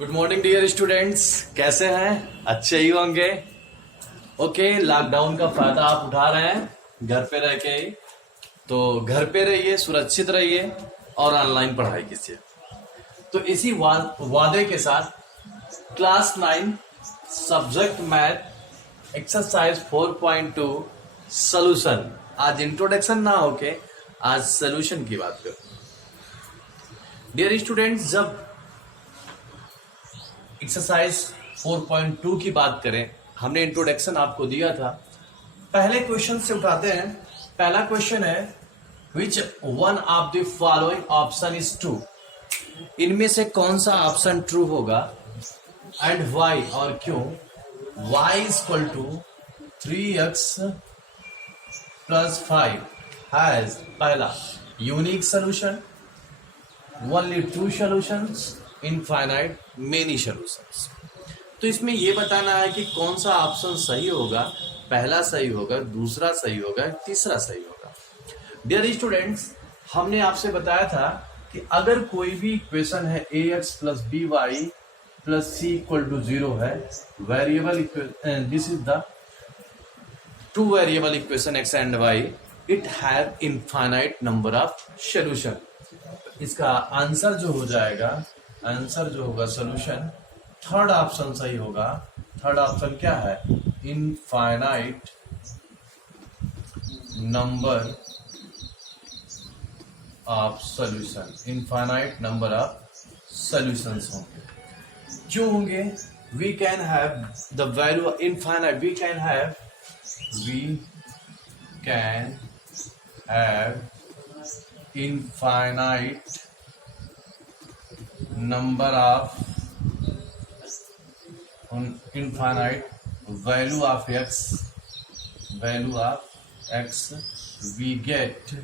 Good morning dear students, कैसे हैं? अच्छे ही होंगे। ओके, लॉकडाउन का फायदा आप उठा रहे हैं घर पे रह के ही। तो घर पे रहिए, सुरक्षित रहिए और ऑनलाइन पढ़ाई कीजिए। तो इसी वादे के साथ class 9 subject math exercise 4.2 solution. आज इंट्रोडक्शन ना होके आज सॉल्यूशन की बात करो। डियर स्टूडेंट्स, जब एक्सरसाइज 4.2 की बात करें, हमने इंट्रोडक्शन आपको दिया था। पहले क्वेश्चन से उठाते हैं। पहला क्वेश्चन है which one of the following option is true. इनमें से कौन सा ऑप्शन ट्रू होगा एंड वाई और क्यों। y is equal to 3x plus 5 has पहला unique solution, only two solutions, infinite many solutions. तो इसमें यह बताना है कि कौन सा ऑप्शन सही होगा। पहला सही होगा, दूसरा सही होगा, तीसरा सही होगा। डियर स्टूडेंट्स, हमने आपसे बताया था कि अगर कोई भी इक्वेशन है ax plus B Y plus C equal to 0 है, variable this is the two variable equation x and y, it have infinite number of solution. इसका आंसर जो हो जाएगा, आंसर जो होगा सॉल्यूशन, थर्ड ऑप्शन सही होगा। थर्ड ऑप्शन क्या है? Infinite number of solution. Infinite number of solutions होंगे। क्यों होंगे? We can have the value infinite, we can have infinite number of infinite value of x, we get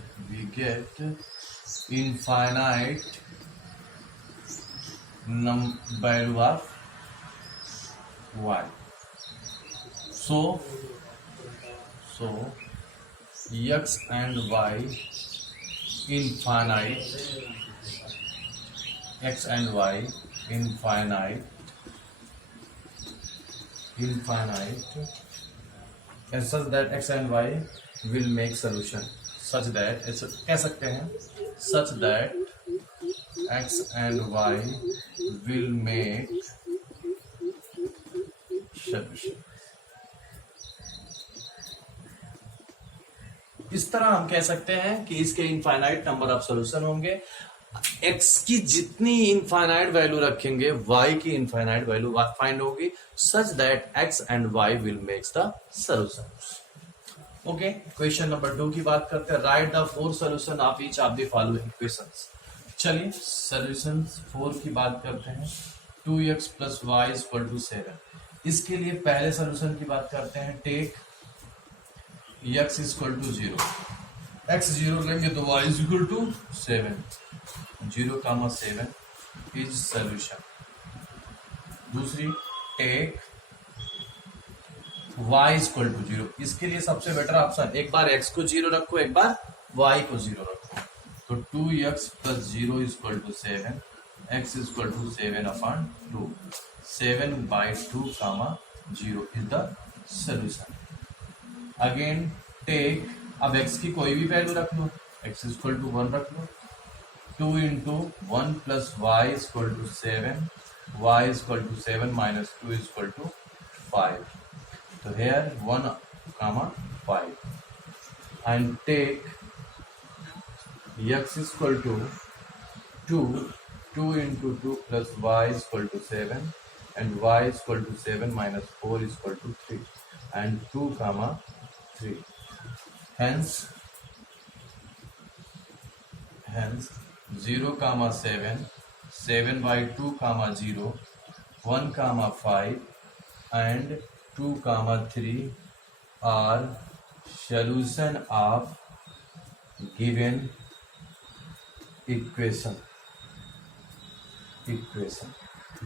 infinite value of y. So x and y infinite, x and y infinite and such that x and y will make solution, such that ऐसा कह सकते हैं, such that x and y will make solution। इस तरह हम कह सकते हैं कि इसके इनफाइनाइट नंबर ऑफ सॉल्यूशन होंगे। x की जितनी इनफाइनाइट वैल्यू रखेंगे, y की इनफाइनाइट वैल्यू फाइंड होगी, such that x and y will makes the solution. Okay, question number 2 की बात करते हैं। Write the 4 solution of each of the following equations. चलिए सॉल्यूशन 4 की बात करते हैं। 2x plus Y is equal to 7। इसके लिए पहले सॉल्यूशन की बात करते हैं। Take x is equal to 0, x 0 लेंगे तो y is equal to 7, 0,7 is solution. दूसरी, take y is equal to 0। इसके लिए सबसे बेटर ऑप्शन, एक बार x को 0 रखो, एक बार y को 0 रखो। तो 2x प्लस 0 is equal to 7, x is equal to 7 upon 2, 7/2 comma 0 is the solution. Again take, अब x की कोई भी वैल्यू रख लो, x इज इक्वल टू 1 रख लो। 2 into 1 plus y is equal to 7, y is equal to 7 minus 2 is equal to 5. So here 1 comma 5 and take x is equal to 2 into 2 plus y is equal to 7 and y is equal to 7 minus 4 is equal to 3 and 2 comma 3. Hence 0 comma 7, 7/2 comma 0, 1 comma 5 and 2 comma 3 are solution of given equation।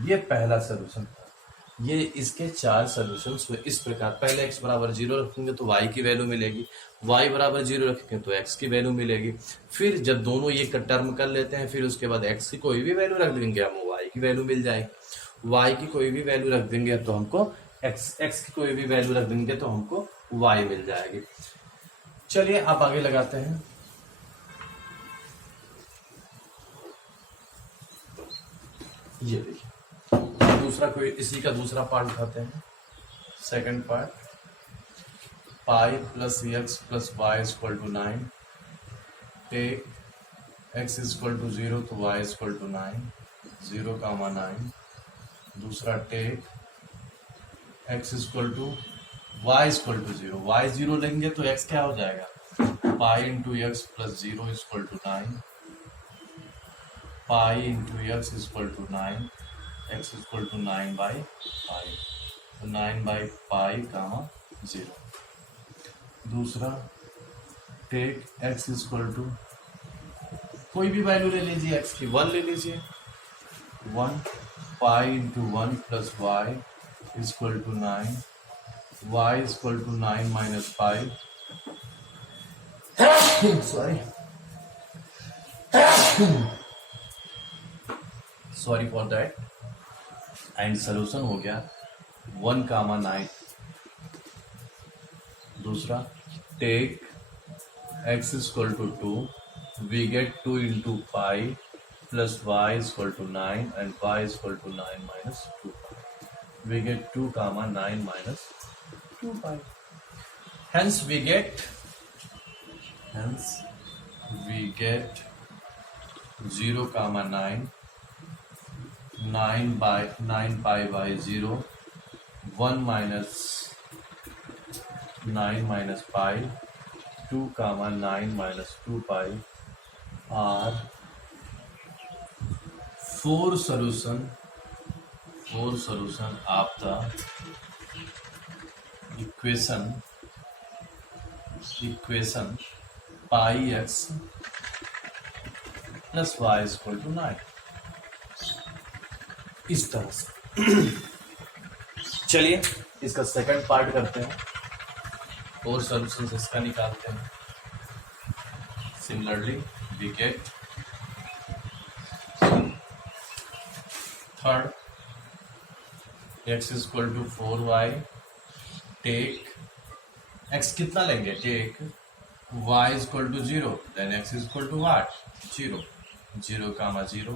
ये पहला solution था। ये इसके 4 solutions हुए इस प्रकार। पहले x बराबर 0 रखेंगे तो y की वैल्यू मिलेगी, y बराबर 0 रखेंगे तो x की वैल्यू मिलेगी। फिर जब दोनों ये टर्म कर लेते हैं, फिर उसके बाद x की कोई भी वैल्यू रख देंगे हम, y की वैल्यू मिल जाएगी। y की कोई भी वैल्यू रख देंगे तो हमको x की कोई भी वैल्यू रख देंगे तो हमको y मिल जाएगी। चलिए आप आगे लगाते हैं। ये देखिए दूसरा कोई इसी का दूसरा पार्ट उठाते हैं। Second part, pi plus X plus Y equal to 9, take x equal to 0 तो y इक्वल टू 9, 0,9। दूसरा take x equal to y equal to 0, y 0 लेंगे तो x क्या हो जाएगा, pi into X plus 0 equal to 9, pi into X equal to 9, x equal to 9 by pi, तो 9 by पाई कामा 0। दूसरा take x equal to कोई भी वैल्यू ले लीजिए, x की 1 ले लीजिए, 1 pi into 1 plus Y equal to 9, y equal to 9 minus pi, sorry for that, and solution हो गया 1,9। दूसरा take x equal to 2, we get 2 into pi plus y equal to 9 and y equal to 9 minus 2 pi. We get 2,9 minus 2 pi. Hence we get 0,9, 9 pi by 0, 1 minus 9 minus pi, 2,9 minus 2 pi are 4 solution of the equation pi x plus y equal to 9। इस तरह से चलिए इसका second part करते हैं और solution इसका निकालते हैं। Similarly we get third x equal to 4y, take x कितना लेंगे, take y equal to 0, then x equal to what, 0, 0,0,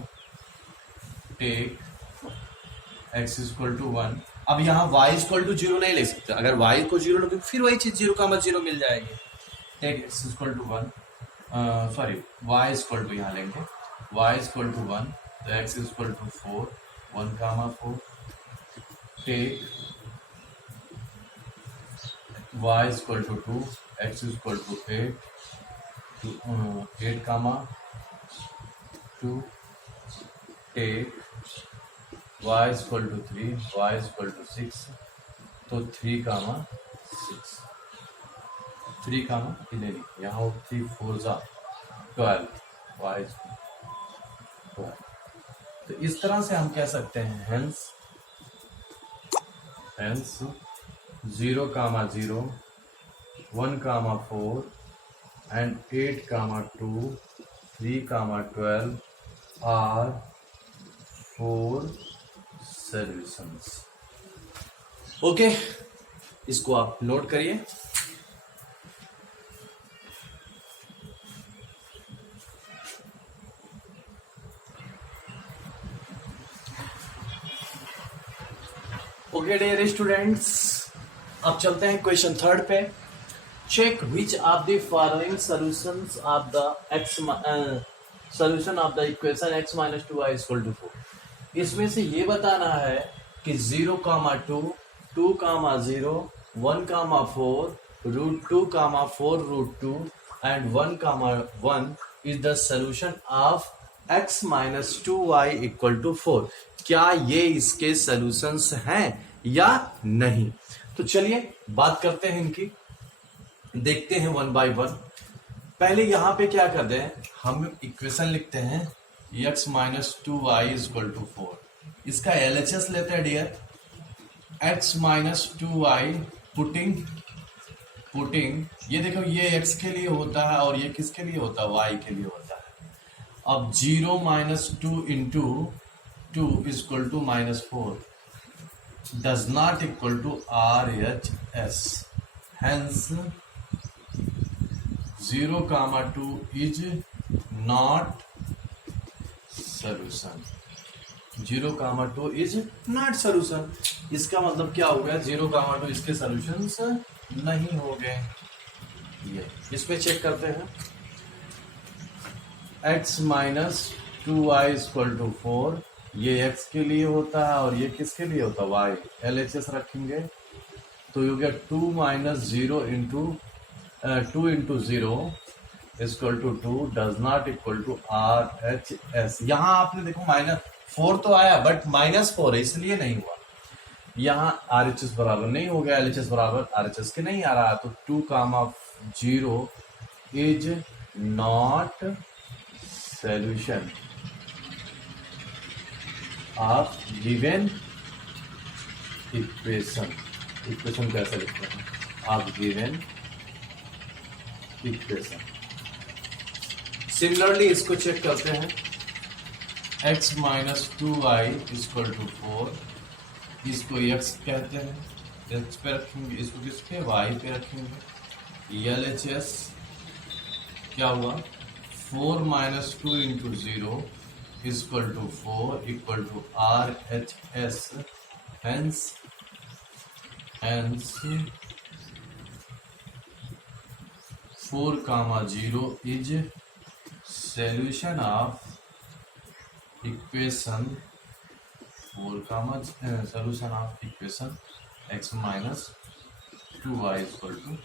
take x equal to 1। अब यहाँ y इक्वल टू 0 नहीं ले सकते, अगर y को 0 लोगे फिर वही चीज 0,0 मिल जाएगी। Take x equal to 1, sorry y equal to यहाँ लेंगे, y इक्वल टू 1 तो x equal to 4, 1,4, take y equal to 2, x equal to 8,2, take y equal to 3, y equal to 6, तो 3,6, 3,11, यहाँ 3 4 12, y 12। तो इस तरह से हम कह सकते हैं hence 0,0, 1,4 and 8,2, 3,12 are 4 solutions। Okay, इसको आप नोट करिए। ओके डियर स्टूडेंट्स, अब चलते हैं क्वेश्चन थर्ड पे। Check which of the following solutions of the solution of the equation x minus 2y equal to 4। इसमें से ये बताना है कि 0,2, 2,0, 1,4, √2,4 √2 and 1,1 is the solution of x minus 2y equal to 4। क्या ये इसके सॉल्यूशंस हैं या नहीं? तो चलिए बात करते हैं इनकी, देखते हैं वन बाय वन। पहले यहां पे क्या करते हैं, हम इक्वेशन लिखते हैं x minus 2y equal to 4। इसका LHS लेते हैं dear, x minus 2y putting ये देखो, ये x के लिए होता है और ये किसके लिए होता है, y के लिए होता है। अब 0 - 2 into 2 is equal to -4 does not equal to RHS. Hence 0, 2 is not solution. 0, 2 is not solution. इसका मतलब क्या हो गया? 0, 2 इसके सॉल्यूशंस नहीं हो गए. ये इसमें चेक करते हैं. x minus 2y equal to 4, ये x के लिए होता है और ये किसके लिए होता है? y. LHS रखेंगे तो you get 2 minus 0 into 2 into 0 equal to 2 does not equal to RHS. यहाँ आपने देखो -4 तो आया बट -4 है इसलिए नहीं हुआ. यहाँ RHS बराबर नहीं हो गया, LHS बराबर RHS के नहीं आ रहा, तो 2, 0 is not solution of given equation. Equation कैसे लिखते हैं? Of given equation. सिमिलरली इसको चेक करते हैं. x minus 2y equal to 4, इसको x कहते हैं, x पे रखेंगे, इसको किस पे? y पे रखेंगे. LHS क्या हुआ? 4 minus 2 into 0 equal to 4 equal to RHS. hence 4, 0 is solution of equation 4, solution of equation x minus 2y equal to 4.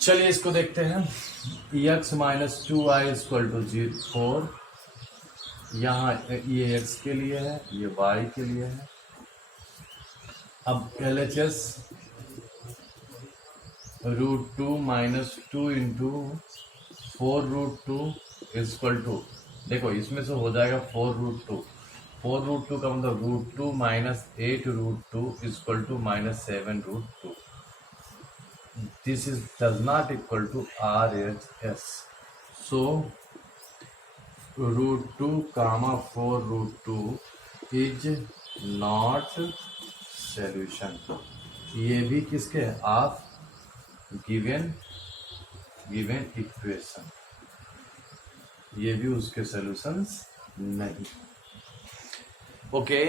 चलिए इसको देखते हैं. x minus 2y equal to 4. यहाँ ये x के लिए है, ये y के लिए है. अब LHS √2 minus 2 into 4√2 equal to, देखो इसमें से हो जाएगा 4√2. 4√2 का मतलब √2 minus 8√2 equal to -7√2. This is does not equal to RHS. So √2, 4√2 is not solution. ये भी किसके? Of given equation. ये भी उसके सॉल्यूशंस नहीं. ओके